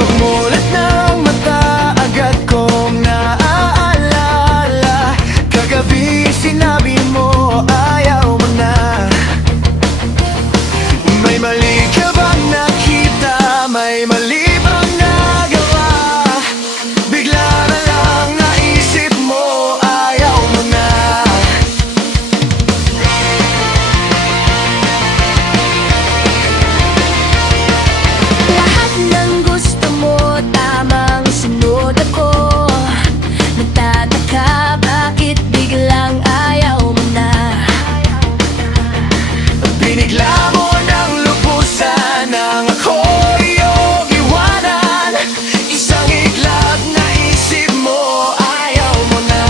Pagmulat ng mata, agad kong naaalala. Kagabi sinabi mo ayaw mo na. May mali ka bang nakita? May mali bang nagawa? Bigla na lang naisip mo ayaw mo na. Lahat ng gusto mo, tamang sunod ako. Nagtataka, bakit biglang ayaw mo na? Binigla mo ng lubusan nang ako iyong iwanan. Isang iglap naisip mo ayaw mo na.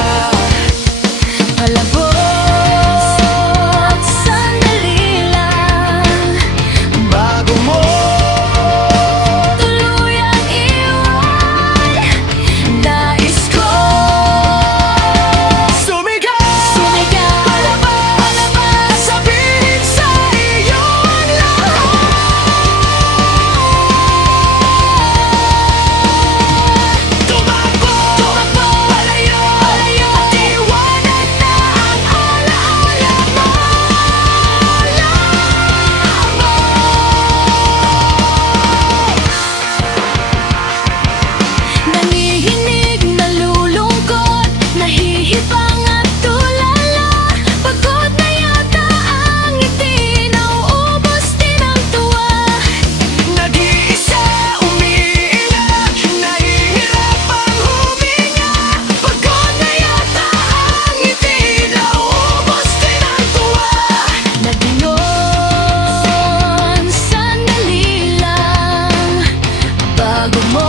Palabot, sandali lang, Bago mo tuluyang iwan. Nais ko sumigaw, palabas, sabihin sa iyo ang lahat. Tumakbo, palayo, at iwanan na ang alaala mo nangihinig, nalulungkot, nahihibang at tulala. Pagod na yata ang ngiti, nauubos din ang tuwa. Nag-iisa, umiiyak, nahihirapang huminga. Pagod na yata ang ngiti, naubos din ang tuwa. Nagganon, sandali lang, bago mo